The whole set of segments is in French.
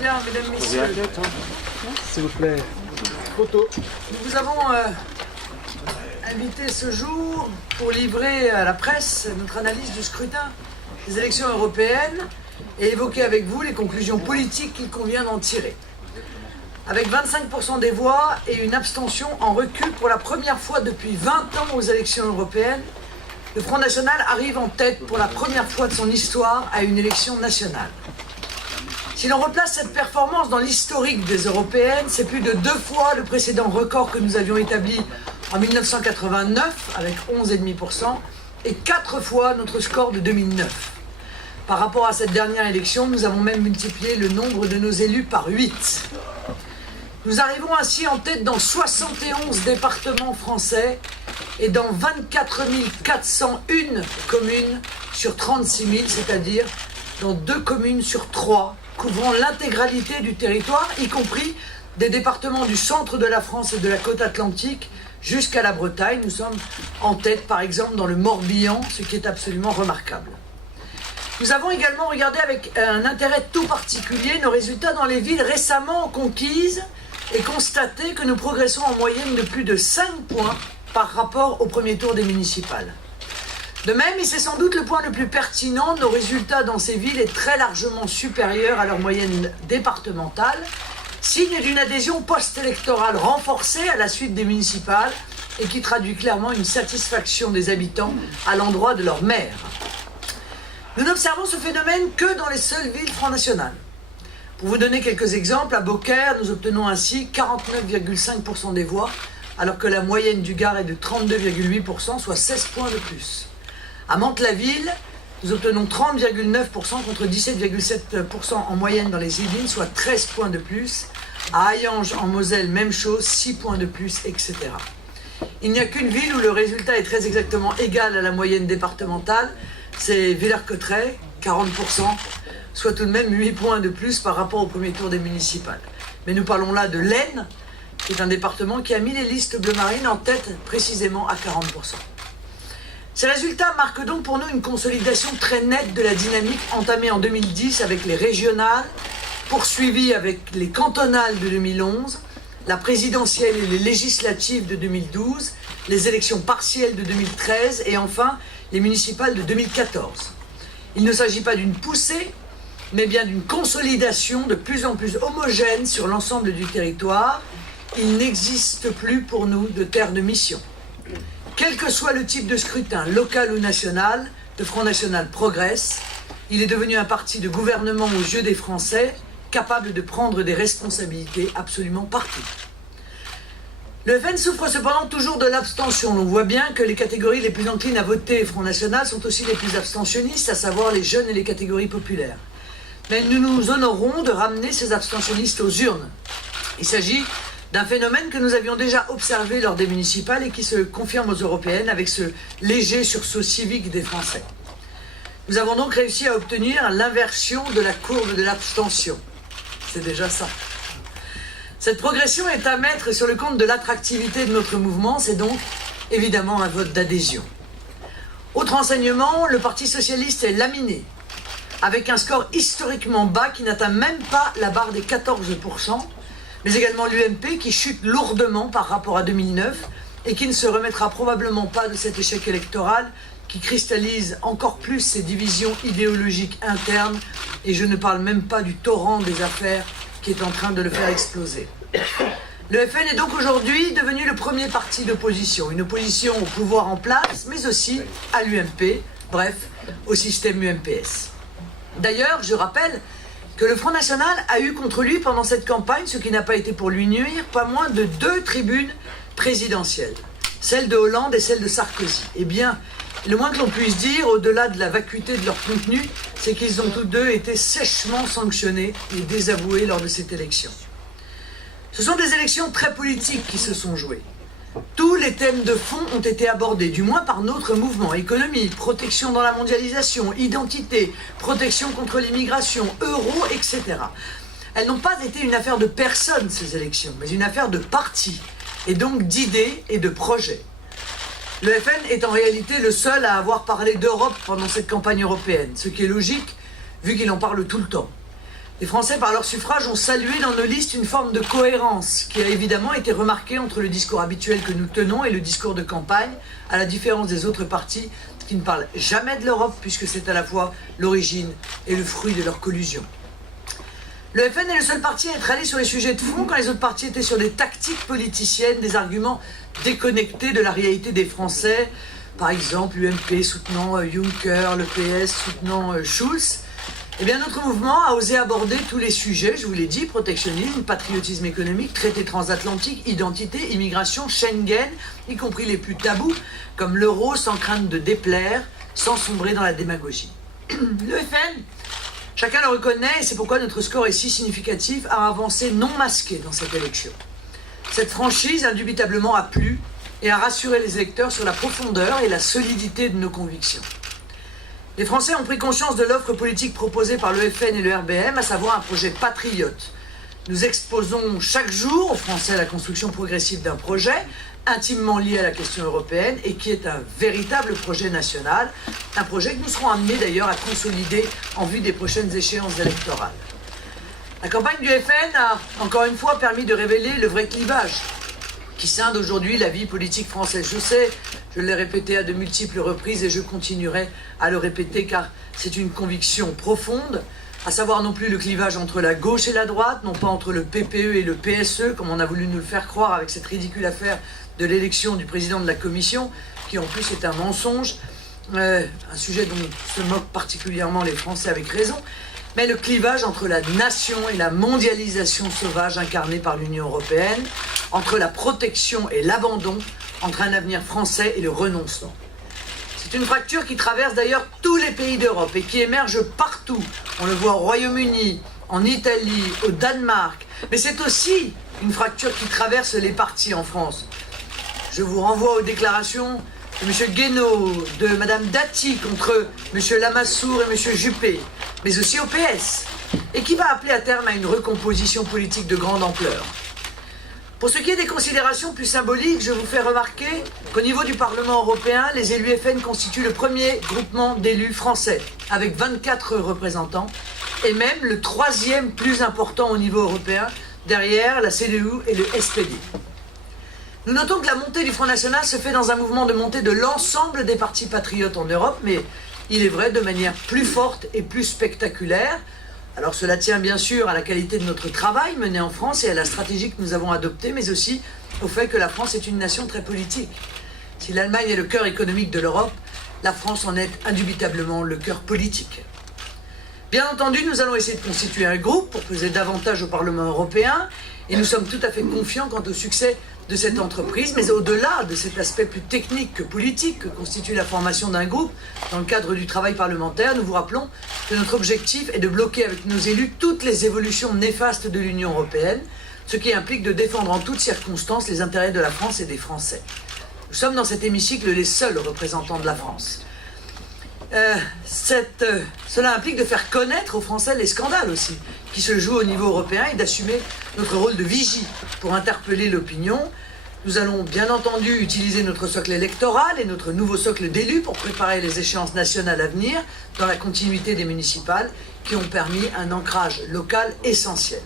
Bien, mesdames, messieurs. S'il vous plaît. Photo. Nous vous avons invité ce jour pour livrer à la presse notre analyse du scrutin des élections européennes et évoquer avec vous les conclusions politiques qu'il convient d'en tirer. Avec 25% des voix et une abstention en recul pour la première fois depuis 20 ans aux élections européennes, le Front National arrive en tête pour la première fois de son histoire à une élection nationale. Si l'on replace cette performance dans l'historique des européennes, c'est plus de 2 fois le précédent record que nous avions établi en 1989 avec 11,5% et 4 fois notre score de 2009. Par rapport à cette dernière élection, nous avons même multiplié le nombre de nos élus par 8. Nous arrivons ainsi en tête dans 71 départements français et dans 24 401 communes sur 36 000, c'est-à-dire dans 2 communes sur 3, couvrant l'intégralité du territoire, y compris des départements du centre de la France et de la côte atlantique jusqu'à la Bretagne. Nous sommes en tête, par exemple, dans le Morbihan, ce qui est absolument remarquable. Nous avons également regardé avec un intérêt tout particulier nos résultats dans les villes récemment conquises et constaté que nous progressons en moyenne de plus de 5 points par rapport au premier tour des municipales. De même, et c'est sans doute le point le plus pertinent, nos résultats dans ces villes est très largement supérieur à leur moyenne départementale, signe d'une adhésion post-électorale renforcée à la suite des municipales et qui traduit clairement une satisfaction des habitants à l'endroit de leur maire. Nous n'observons ce phénomène que dans les seules villes Front National. Pour vous donner quelques exemples, à Beaucaire, nous obtenons ainsi 49,5% des voix, alors que la moyenne du Gard est de 32,8%, soit 16 points de plus. À Mantes-la-Ville, nous obtenons 30,9% contre 17,7% en moyenne dans les Yvelines, soit 13 points de plus. À Hayange, en Moselle, même chose, 6 points de plus, etc. Il n'y a qu'une ville où le résultat est très exactement égal à la moyenne départementale, c'est Villers-Cotterêts, 40%, soit tout de même 8 points de plus par rapport au premier tour des municipales. Mais nous parlons là de l'Aisne, qui est un département qui a mis les listes bleu marine en tête précisément à 40%. Ces résultats marquent donc pour nous une consolidation très nette de la dynamique entamée en 2010 avec les régionales, poursuivie avec les cantonales de 2011, la présidentielle et les législatives de 2012, les élections partielles de 2013 et enfin les municipales de 2014. Il ne s'agit pas d'une poussée, mais bien d'une consolidation de plus en plus homogène sur l'ensemble du territoire. Il n'existe plus pour nous de terre de mission. Quel que soit le type de scrutin, local ou national, le Front National progresse. Il est devenu un parti de gouvernement aux yeux des Français, capable de prendre des responsabilités absolument partout. Le FN souffre cependant toujours de l'abstention. On voit bien que les catégories les plus enclines à voter Front National sont aussi les plus abstentionnistes, à savoir les jeunes et les catégories populaires. Mais nous nous honorons de ramener ces abstentionnistes aux urnes. Il s'agit d'un phénomène que nous avions déjà observé lors des municipales et qui se confirme aux européennes avec ce léger sursaut civique des Français. Nous avons donc réussi à obtenir l'inversion de la courbe de l'abstention. C'est déjà ça. Cette progression est à mettre sur le compte de l'attractivité de notre mouvement, c'est donc évidemment un vote d'adhésion. Autre enseignement, le Parti socialiste est laminé, avec un score historiquement bas qui n'atteint même pas la barre des 14%, mais également l'UMP qui chute lourdement par rapport à 2009 et qui ne se remettra probablement pas de cet échec électoral qui cristallise encore plus ses divisions idéologiques internes, et je ne parle même pas du torrent des affaires qui est en train de le faire exploser. Le FN est donc aujourd'hui devenu le premier parti d'opposition, une opposition au pouvoir en place, mais aussi à l'UMP, bref, au système UMPS. D'ailleurs, je rappelle que le Front National a eu contre lui pendant cette campagne, ce qui n'a pas été pour lui nuire, pas moins de 2 tribunes présidentielles, celle de Hollande et celle de Sarkozy. Eh bien, le moins que l'on puisse dire, au-delà de la vacuité de leur contenu, c'est qu'ils ont tous deux été sèchement sanctionnés et désavoués lors de cette élection. Ce sont des élections très politiques qui se sont jouées. Tous les thèmes de fond ont été abordés, du moins par notre mouvement: économie, protection dans la mondialisation, identité, protection contre l'immigration, euro, etc. Elles n'ont pas été une affaire de personnes, ces élections, mais une affaire de partis, et donc d'idées et de projets. Le FN est en réalité le seul à avoir parlé d'Europe pendant cette campagne européenne, ce qui est logique, vu qu'il en parle tout le temps. Les Français, par leur suffrage, ont salué dans nos listes une forme de cohérence qui a évidemment été remarquée entre le discours habituel que nous tenons et le discours de campagne, à la différence des autres partis qui ne parlent jamais de l'Europe puisque c'est à la fois l'origine et le fruit de leur collusion. Le FN est le seul parti à être allé sur les sujets de fond quand les autres partis étaient sur des tactiques politiciennes, des arguments déconnectés de la réalité des Français. Par exemple, l'UMP soutenant Juncker, le PS soutenant Schulz. Eh bien, notre mouvement a osé aborder tous les sujets, je vous l'ai dit, protectionnisme, patriotisme économique, traité transatlantique, identité, immigration, Schengen, y compris les plus tabous, comme l'euro, sans crainte de déplaire, sans sombrer dans la démagogie. Le FN, chacun le reconnaît, et c'est pourquoi notre score est si significatif, a avancé non masqué dans cette élection. Cette franchise, indubitablement, a plu et a rassuré les électeurs sur la profondeur et la solidité de nos convictions. Les Français ont pris conscience de l'offre politique proposée par le FN et le RBM, à savoir un projet patriote. Nous exposons chaque jour aux Français la construction progressive d'un projet intimement lié à la question européenne et qui est un véritable projet national, un projet que nous serons amenés d'ailleurs à consolider en vue des prochaines échéances électorales. La campagne du FN a encore une fois permis de révéler le vrai clivage qui scinde aujourd'hui la vie politique française. Je sais, je l'ai répété à de multiples reprises et je continuerai à le répéter car c'est une conviction profonde, à savoir non plus le clivage entre la gauche et la droite, non pas entre le PPE et le PSE, comme on a voulu nous le faire croire avec cette ridicule affaire de l'élection du président de la Commission, qui en plus est un mensonge, un sujet dont se moquent particulièrement les Français avec raison, mais le clivage entre la nation et la mondialisation sauvage incarnée par l'Union européenne, entre la protection et l'abandon, entre un avenir français et le renoncement. C'est une fracture qui traverse d'ailleurs tous les pays d'Europe et qui émerge partout. On le voit au Royaume-Uni, en Italie, au Danemark, mais c'est aussi une fracture qui traverse les partis en France. Je vous renvoie aux déclarations de M. Guénaud, de Mme Dati contre M. Lamassoure et M. Juppé, mais aussi au PS, et qui va appeler à terme à une recomposition politique de grande ampleur. Pour ce qui est des considérations plus symboliques, je vous fais remarquer qu'au niveau du Parlement européen, les élus FN constituent le premier groupement d'élus français, avec 24 représentants, et même le troisième plus important au niveau européen, derrière la CDU et le SPD. Nous notons que la montée du Front National se fait dans un mouvement de montée de l'ensemble des partis patriotes en Europe, mais il est vrai de manière plus forte et plus spectaculaire. Alors cela tient bien sûr à la qualité de notre travail mené en France et à la stratégie que nous avons adoptée, mais aussi au fait que la France est une nation très politique. Si l'Allemagne est le cœur économique de l'Europe, la France en est indubitablement le cœur politique. Bien entendu, nous allons essayer de constituer un groupe pour peser davantage au Parlement européen, et nous sommes tout à fait confiants quant au succès de cette entreprise, mais au-delà de cet aspect plus technique que politique que constitue la formation d'un groupe, dans le cadre du travail parlementaire, nous vous rappelons que notre objectif est de bloquer avec nos élus toutes les évolutions néfastes de l'Union européenne, ce qui implique de défendre en toutes circonstances les intérêts de la France et des Français. Nous sommes dans cet hémicycle les seuls représentants de la France. Cela implique de faire connaître aux Français les scandales aussi, qui se jouent au niveau européen et d'assumer notre rôle de vigie pour interpeller l'opinion. Nous allons bien entendu utiliser notre socle électoral et notre nouveau socle d'élus pour préparer les échéances nationales à venir dans la continuité des municipales qui ont permis un ancrage local essentiel.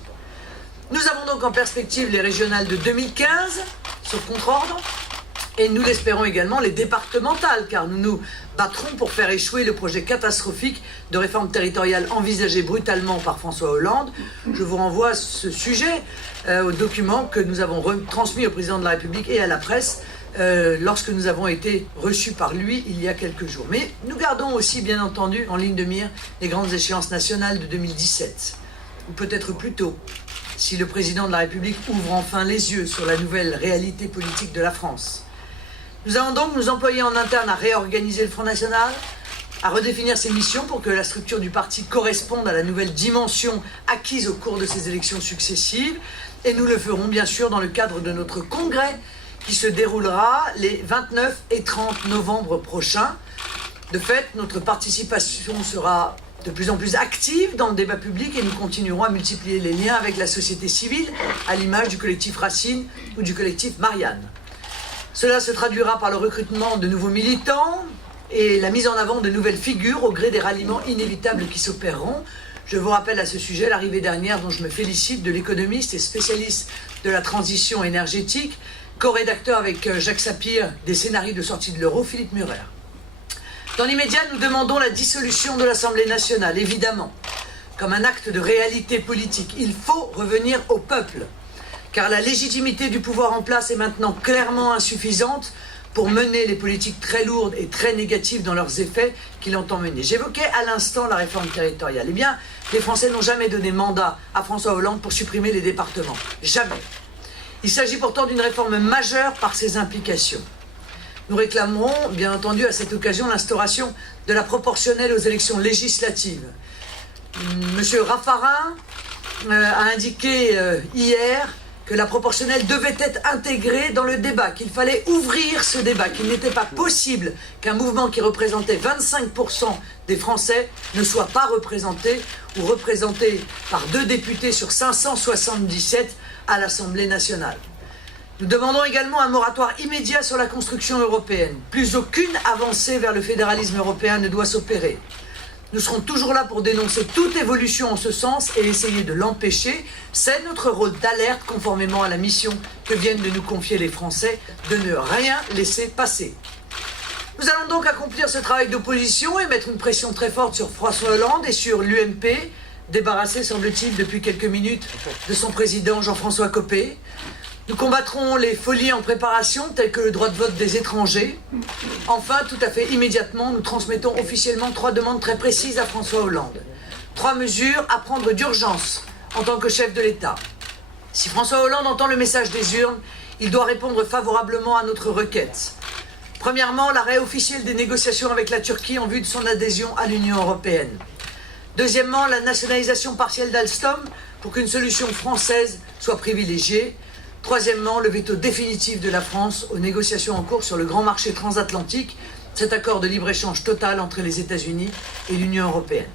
Nous avons donc en perspective les régionales de 2015 sur contre-ordre et nous l'espérons également les départementales car nous nous battrons pour faire échouer le projet catastrophique de réforme territoriale envisagé brutalement par François Hollande. Je vous renvoie à ce sujet au document que nous avons transmis au président de la République et à la presse lorsque nous avons été reçus par lui il y a quelques jours. Mais nous gardons aussi bien entendu en ligne de mire les grandes échéances nationales de 2017, ou peut-être plus tôt, si le président de la République ouvre enfin les yeux sur la nouvelle réalité politique de la France. Nous allons donc nous employer en interne à réorganiser le Front National, à redéfinir ses missions pour que la structure du parti corresponde à la nouvelle dimension acquise au cours de ces élections successives. Et nous le ferons bien sûr dans le cadre de notre congrès qui se déroulera les 29 et 30 novembre prochains. De fait, notre participation sera de plus en plus active dans le débat public et nous continuerons à multiplier les liens avec la société civile, à l'image du collectif Racine ou du collectif Marianne. Cela se traduira par le recrutement de nouveaux militants et la mise en avant de nouvelles figures au gré des ralliements inévitables qui s'opéreront. Je vous rappelle à ce sujet l'arrivée dernière, dont je me félicite, de l'économiste et spécialiste de la transition énergétique, co-rédacteur avec Jacques Sapir des scénarios de sortie de l'euro, Philippe Murer. Dans l'immédiat, nous demandons la dissolution de l'Assemblée nationale, évidemment, comme un acte de réalité politique. Il faut revenir au peuple, car la légitimité du pouvoir en place est maintenant clairement insuffisante pour mener les politiques très lourdes et très négatives dans leurs effets qu'il entend mener. J'évoquais à l'instant la réforme territoriale. Eh bien, les Français n'ont jamais donné mandat à François Hollande pour supprimer les départements. Jamais. Il s'agit pourtant d'une réforme majeure par ses implications. Nous réclamerons, bien entendu, à cette occasion, l'instauration de la proportionnelle aux élections législatives. Monsieur Raffarin a indiqué hier que la proportionnelle devait être intégrée dans le débat, qu'il fallait ouvrir ce débat, qu'il n'était pas possible qu'un mouvement qui représentait 25% des Français ne soit pas représenté ou représenté par 2 députés sur 577 à l'Assemblée nationale. Nous demandons également un moratoire immédiat sur la construction européenne. Plus aucune avancée vers le fédéralisme européen ne doit s'opérer. Nous serons toujours là pour dénoncer toute évolution en ce sens et essayer de l'empêcher. C'est notre rôle d'alerte conformément à la mission que viennent de nous confier les Français, de ne rien laisser passer. Nous allons donc accomplir ce travail d'opposition et mettre une pression très forte sur François Hollande et sur l'UMP, débarrassé, semble-t-il, depuis quelques minutes de son président Jean-François Copé. Nous combattrons les folies en préparation, telles que le droit de vote des étrangers. Enfin, tout à fait immédiatement, nous transmettons officiellement 3 demandes très précises à François Hollande. 3 mesures à prendre d'urgence en tant que chef de l'État. Si François Hollande entend le message des urnes, il doit répondre favorablement à notre requête. Premièrement, l'arrêt officiel des négociations avec la Turquie en vue de son adhésion à l'Union européenne. Deuxièmement, la nationalisation partielle d'Alstom pour qu'une solution française soit privilégiée. Troisièmement, le veto définitif de la France aux négociations en cours sur le grand marché transatlantique, cet accord de libre-échange total entre les États-Unis et l'Union européenne.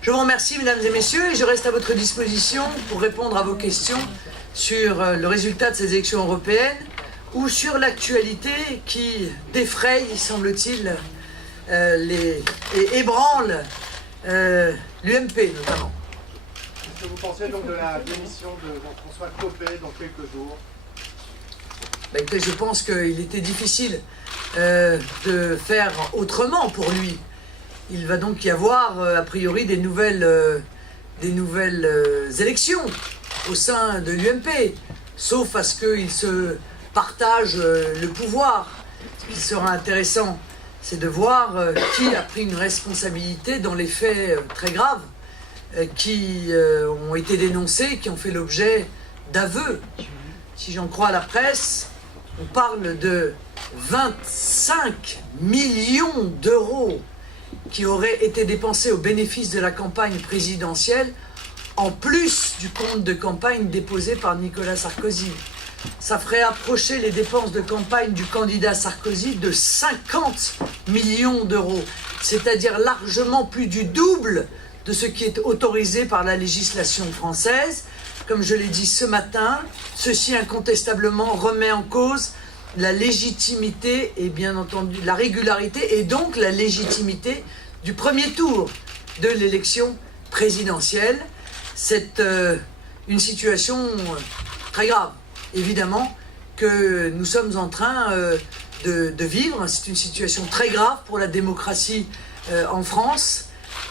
Je vous remercie, mesdames et messieurs, et je reste à votre disposition pour répondre à vos questions sur le résultat de ces élections européennes ou sur l'actualité qui défraye, semble-t-il, et ébranle l'UMP notamment. Qu'est-ce que vous pensez donc de la démission de Jean-François Copé dans quelques jours? Écoutez, je pense qu'il était difficile de faire autrement pour lui. Il va donc y avoir, a priori, des nouvelles élections au sein de l'UMP, sauf à ce qu'il se partage le pouvoir. Ce qui sera intéressant, c'est de voir qui a pris une responsabilité dans les faits très graves qui ont été dénoncés, qui ont fait l'objet d'aveux. Si j'en crois la presse, on parle de 25 millions d'euros qui auraient été dépensés au bénéfice de la campagne présidentielle, en plus du compte de campagne déposé par Nicolas Sarkozy. Ça ferait approcher les dépenses de campagne du candidat Sarkozy de 50 millions d'euros, c'est-à-dire largement plus du double de ce qui est autorisé par la législation française. Comme je l'ai dit ce matin, ceci incontestablement remet en cause la légitimité et bien entendu la régularité et donc la légitimité du premier tour de l'élection présidentielle. C'est une situation très grave, évidemment, que nous sommes en train de vivre. C'est une situation très grave pour la démocratie en France.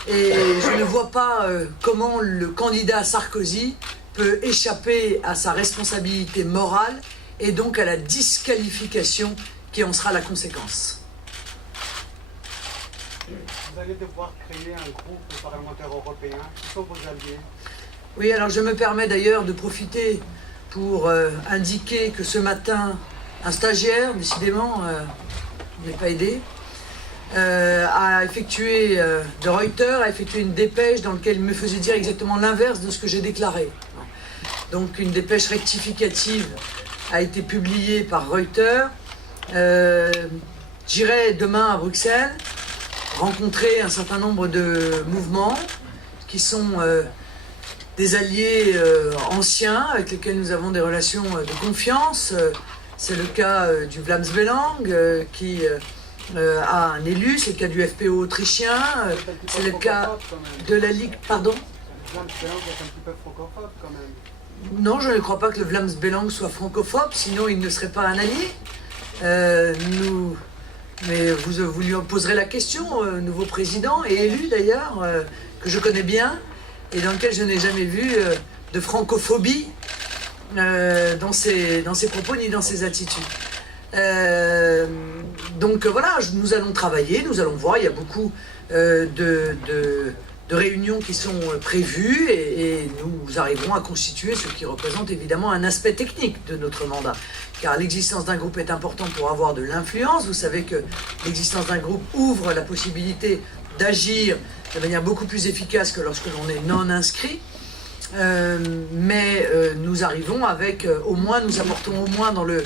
Et je ne vois pas comment le candidat Sarkozy peut échapper à sa responsabilité morale et donc à la disqualification qui en sera la conséquence. Vous allez devoir créer un groupe parlementaire européen. Qui sont vos alliés? Oui, alors je me permets d'ailleurs de profiter pour indiquer que ce matin, un stagiaire, décidément, n'est pas aidé, a effectué, de Reuters, a effectué une dépêche dans laquelle il me faisait dire exactement l'inverse de ce que j'ai déclaré. Donc une dépêche rectificative a été publiée par Reuters. J'irai demain à Bruxelles rencontrer un certain nombre de mouvements qui sont des alliés anciens avec lesquels nous avons des relations de confiance. C'est le cas du Vlaams Belang qui a un élu, c'est le cas du FPO autrichien, c'est le cas de la Ligue... Pardon ? Vlaams Belang est un petit peu francophobe quand même. Non, je ne crois pas que le Vlaams Belang soit francophobe, sinon il ne serait pas un allié. Mais vous lui poserez la question, nouveau président et élu d'ailleurs, que je connais bien, et dans lequel je n'ai jamais vu de francophobie dans ses propos ni dans ses attitudes. Donc voilà, nous allons travailler, nous allons voir, il y a beaucoup de réunions qui sont prévues et nous arriverons à constituer ce qui représente évidemment un aspect technique de notre mandat. Car l'existence d'un groupe est importante pour avoir de l'influence. Vous savez que l'existence d'un groupe ouvre la possibilité d'agir de manière beaucoup plus efficace que lorsque l'on est non inscrit. Mais nous arrivons avec, nous apportons au moins dans le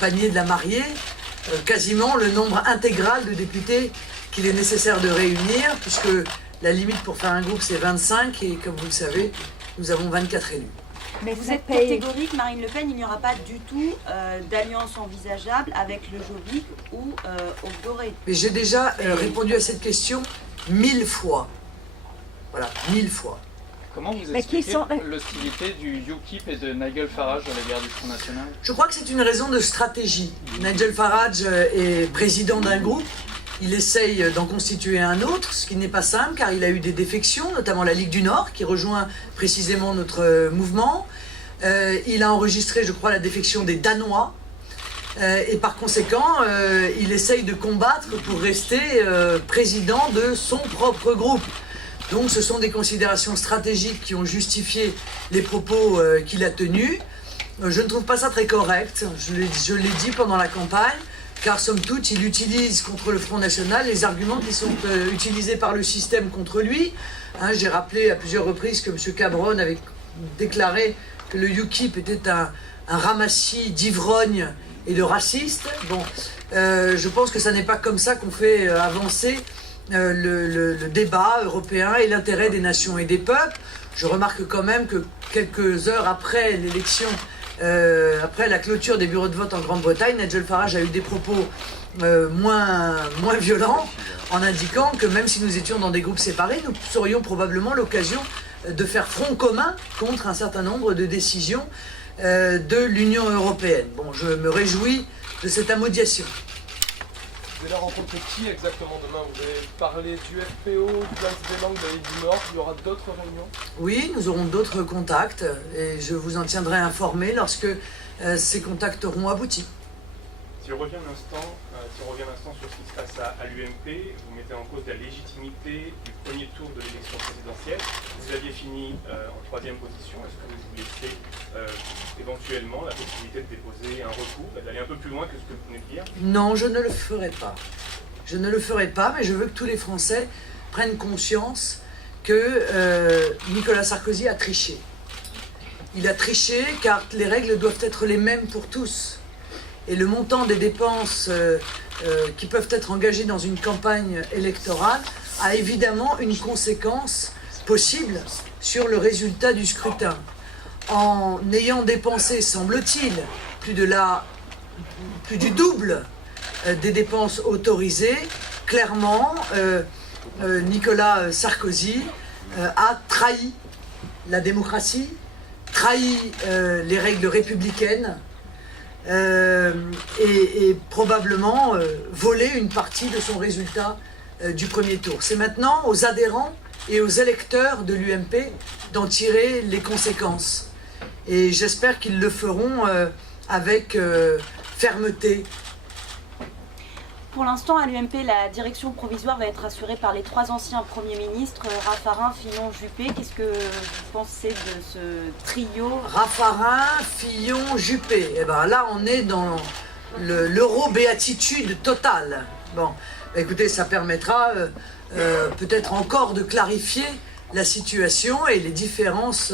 panier de la mariée quasiment le nombre intégral de députés qu'il est nécessaire de réunir, puisque la limite pour faire un groupe c'est 25 et comme vous le savez, nous avons 24 élus. Mais vous êtes catégorique, Marine Le Pen, il n'y aura pas du tout d'alliance envisageable avec le Jobbik ou au Doré. Mais j'ai déjà répondu à cette question 1000 fois. Voilà, 1000 fois. Comment vous expliquez l'hostilité du UKIP et de Nigel Farage à l'égard du Front National? Je crois que c'est une raison de stratégie. Nigel Farage est président d'un groupe. Il essaye d'en constituer un autre, ce qui n'est pas simple car il a eu des défections, notamment la Ligue du Nord, qui rejoint précisément notre mouvement. Il a enregistré, je crois, la défection des Danois. Et par conséquent, il essaye de combattre pour rester président de son propre groupe. Donc ce sont des considérations stratégiques qui ont justifié les propos qu'il a tenus. Je ne trouve pas ça très correct, je l'ai dit pendant la campagne, car somme toute, il utilise contre le Front National les arguments qui sont utilisés par le système contre lui. Hein, j'ai rappelé à plusieurs reprises que M. Cabron avait déclaré que le UKIP était un ramassis d'ivrognes et de racistes. Bon, je pense que ça n'est pas comme ça qu'on fait avancer le débat européen et l'intérêt des nations et des peuples. Je remarque quand même que quelques heures après l'élection, après la clôture des bureaux de vote en Grande-Bretagne, Nigel Farage a eu des propos moins violents en indiquant que même si nous étions dans des groupes séparés, nous aurions probablement l'occasion de faire front commun contre un certain nombre de décisions de l'Union européenne. Bon, je me réjouis de cette amodiation. Vous allez rencontrer qui exactement demain? Vous allez parler du FPO, du Vlaams Belang, de la Ligue du Nord. Il y aura d'autres réunions? Oui, nous aurons d'autres contacts et je vous en tiendrai informé lorsque ces contacts auront abouti. Si on revient un instant sur ce qui se passe à l'UMP, vous mettez en cause la légitimité du premier tour de l'élection présidentielle. Vous aviez fini en 3e position. Est-ce que vous laissez éventuellement la possibilité de déposer un recours, d'aller un peu plus loin que ce que vous venez de dire? Non, je ne le ferai pas. Je ne le ferai pas, mais je veux que tous les Français prennent conscience que Nicolas Sarkozy a triché. Il a triché car les règles doivent être les mêmes pour tous. Et le montant des dépenses qui peuvent être engagées dans une campagne électorale a évidemment une conséquence possible sur le résultat du scrutin. En ayant dépensé, semble-t-il, plus du double des dépenses autorisées, clairement, Nicolas Sarkozy a trahi la démocratie, trahi les règles républicaines, et probablement voler une partie de son résultat du premier tour. C'est maintenant aux adhérents et aux électeurs de l'UMP d'en tirer les conséquences. Et j'espère qu'ils le feront avec fermeté. Pour l'instant, à l'UMP, la direction provisoire va être assurée par les 3 anciens premiers ministres, Raffarin, Fillon, Juppé. Qu'est-ce que vous pensez de ce trio? Raffarin, Fillon, Juppé. Et ben là, on est dans l'euro-béatitude totale. Bon, écoutez, ça permettra peut-être encore de clarifier la situation et les différences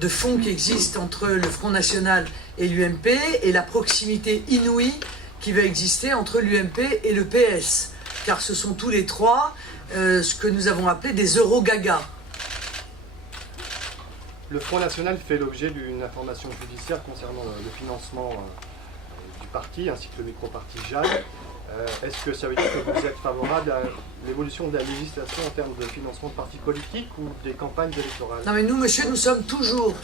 de fond qui existent entre le Front National et l'UMP et la proximité inouïe qui va exister entre l'UMP et le PS, car ce sont tous les trois ce que nous avons appelé des euro-gagas. Le Front National fait l'objet d'une information judiciaire concernant le financement du parti, ainsi que le micro-parti JAD. Est-ce que ça veut dire que vous êtes favorable à l'évolution de la législation en termes de financement de partis politiques ou des campagnes électorales? Non mais nous, monsieur, nous sommes toujours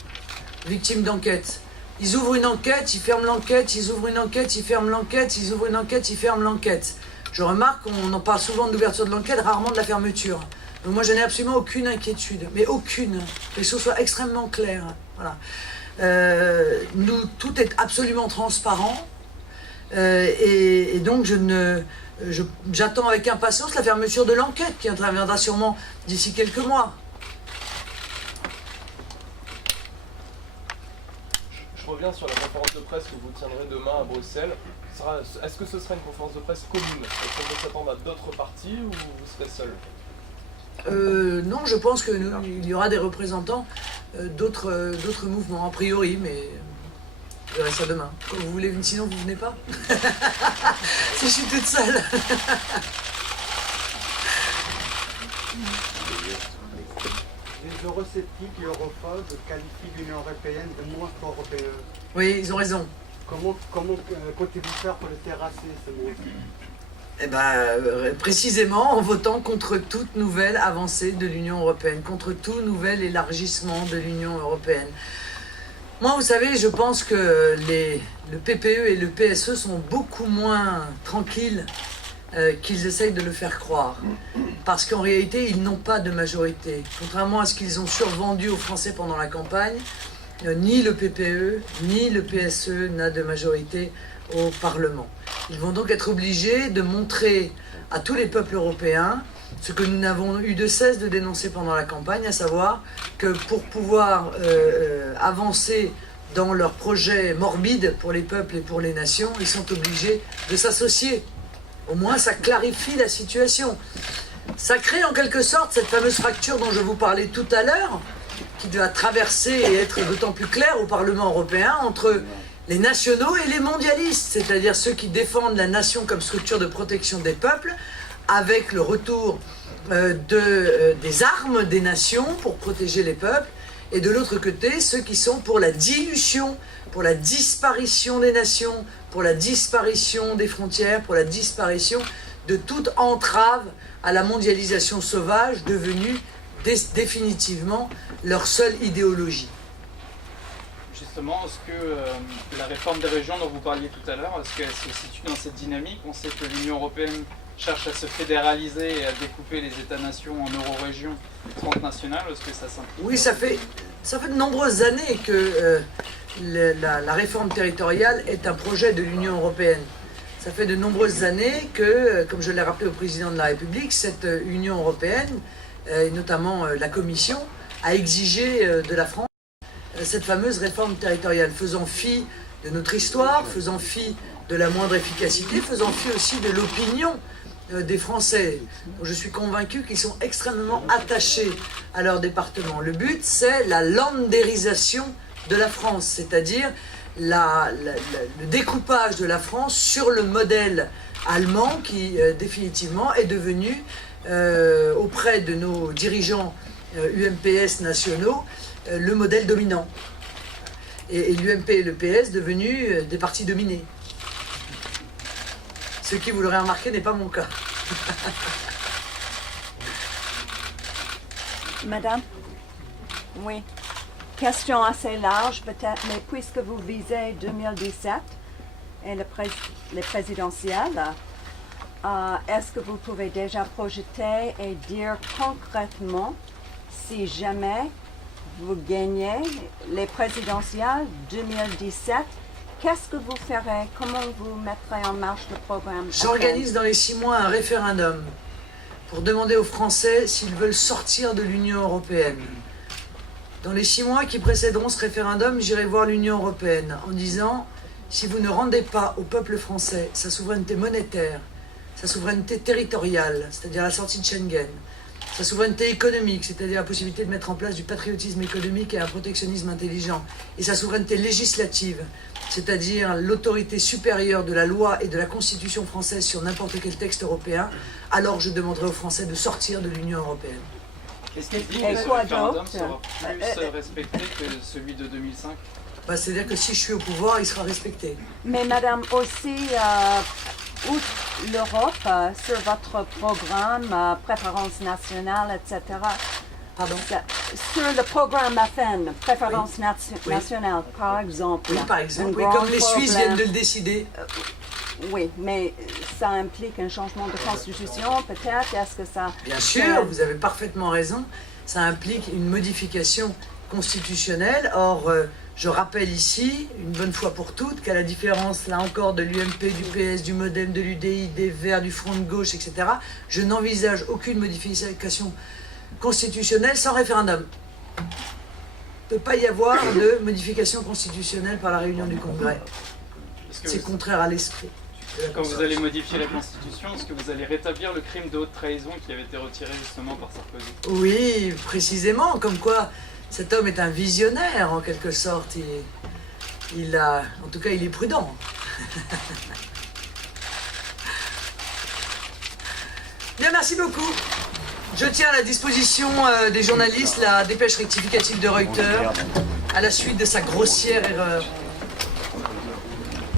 victimes d'enquête. Ils ouvrent une enquête, ils ferment l'enquête, ils ouvrent une enquête, ils ferment l'enquête, ils ouvrent une enquête, ils ferment l'enquête. Je remarque qu'on en parle souvent de l'ouverture de l'enquête, rarement de la fermeture. Donc moi, je n'ai absolument aucune inquiétude, mais aucune. Que les choses soient extrêmement claires. Voilà. Nous, tout est absolument transparent. Et donc, j'attends avec impatience la fermeture de l'enquête qui interviendra sûrement d'ici quelques mois. Je reviens sur la conférence de presse que vous tiendrez demain à Bruxelles. Est-ce que ce sera une conférence de presse commune? Est-ce qu'on peut s'attendre à d'autres partis ou vous serez seul? Non, je pense qu'il y aura des représentants d'autres mouvements, a priori, mais je verrai ça demain. Quand vous voulez, sinon vous venez pas. Si je suis toute seule. Les eurosceptiques et europhobes qualifient l'Union européenne de monstre européen. Oui, ils ont raison. Comment comptez-vous faire pour le terrasser, ce monstre? Eh ben, précisément en votant contre toute nouvelle avancée de l'Union européenne, contre tout nouvel élargissement de l'Union européenne. Moi, vous savez, je pense que le PPE et le PSE sont beaucoup moins tranquilles qu'ils essayent de le faire croire. Parce qu'en réalité, ils n'ont pas de majorité. Contrairement à ce qu'ils ont survendu aux Français pendant la campagne, ni le PPE, ni le PSE n'a de majorité au Parlement. Ils vont donc être obligés de montrer à tous les peuples européens ce que nous n'avons eu de cesse de dénoncer pendant la campagne, à savoir que pour pouvoir avancer dans leurs projets morbides pour les peuples et pour les nations, ils sont obligés de s'associer. Au moins, ça clarifie la situation. Ça crée en quelque sorte cette fameuse fracture dont je vous parlais tout à l'heure, qui doit traverser et être d'autant plus claire au Parlement européen entre les nationaux et les mondialistes, c'est-à-dire ceux qui défendent la nation comme structure de protection des peuples, avec le retour des armes des nations pour protéger les peuples, et de l'autre côté, ceux qui sont pour la dilution, pour la disparition des nations, pour la disparition des frontières, pour la disparition de toute entrave à la mondialisation sauvage devenue définitivement leur seule idéologie. Justement, est-ce que la réforme des régions dont vous parliez tout à l'heure, est-ce qu'elle se situe dans cette dynamique? On sait que l'Union européenne cherche à se fédéraliser et à découper les États-nations en euro-régions transnationales. Est-ce que ça s'implique? Oui, ça fait de nombreuses années que la réforme territoriale est un projet de l'Union européenne. Ça fait de nombreuses années que, comme je l'ai rappelé au président de la République, cette Union européenne, et notamment la Commission, a exigé de la France cette fameuse réforme territoriale, faisant fi de notre histoire, faisant fi de la moindre efficacité, faisant fi aussi de l'opinion des Français. Je suis convaincu qu'ils sont extrêmement attachés à leur département. Le but, c'est la landérisation de la France, c'est-à-dire le découpage de la France sur le modèle allemand qui définitivement est devenu, auprès de nos dirigeants UMPS nationaux, le modèle dominant. Et l'UMP et le PS devenus des partis dominés. Ce qui, vous l'aurez remarqué, n'est pas mon cas. Madame? Oui. Question assez large peut-être, mais puisque vous visez 2017 et les présidentielles, est-ce que vous pouvez déjà projeter et dire concrètement si jamais vous gagnez les présidentielles 2017, qu'est-ce que vous ferez? Comment vous mettrez en marche le programme? J'organise dans les 6 mois un référendum pour demander aux Français s'ils veulent sortir de l'Union européenne. Dans les 6 mois qui précéderont ce référendum, j'irai voir l'Union européenne en disant si vous ne rendez pas au peuple français sa souveraineté monétaire, sa souveraineté territoriale, c'est-à-dire la sortie de Schengen, sa souveraineté économique, c'est-à-dire la possibilité de mettre en place du patriotisme économique et un protectionnisme intelligent, et sa souveraineté législative, c'est-à-dire l'autorité supérieure de la loi et de la Constitution française sur n'importe quel texte européen, alors je demanderai aux Français de sortir de l'Union européenne. Qu'est-ce qui dit que ce référendum sera plus respecté que celui de 2005? C'est-à-dire que si je suis au pouvoir, il sera respecté. Mais madame, aussi, outre l'Europe, sur votre programme, préférence nationale, etc. Pardon. Sur le programme AFEN, préférence Oui. nationale, par exemple. Oui, par exemple, un oui, grand comme les Suisses problème. viennent de le décider. Oui, mais ça implique un changement de constitution, peut-être. Est-ce que ça... Bien sûr, vous avez parfaitement raison. Ça implique une modification constitutionnelle. Or, je rappelle ici, une bonne fois pour toutes, qu'à la différence, là encore, de l'UMP, du PS, du MoDem, de l'UDI, des Verts, du Front de Gauche, etc., je n'envisage aucune modification constitutionnelle sans référendum. Il ne peut pas y avoir de modification constitutionnelle par la réunion du Congrès. Est-ce que C'est vous- contraire à l'esprit. Quand vous allez modifier la Constitution, est-ce que vous allez rétablir le crime de haute trahison qui avait été retiré justement par Sarkozy? Oui, précisément, comme quoi cet homme est un visionnaire en quelque sorte. En tout cas, il est prudent. Bien, merci beaucoup. Je tiens à la disposition des journalistes la dépêche rectificative de Reuters à la suite de sa grossière erreur.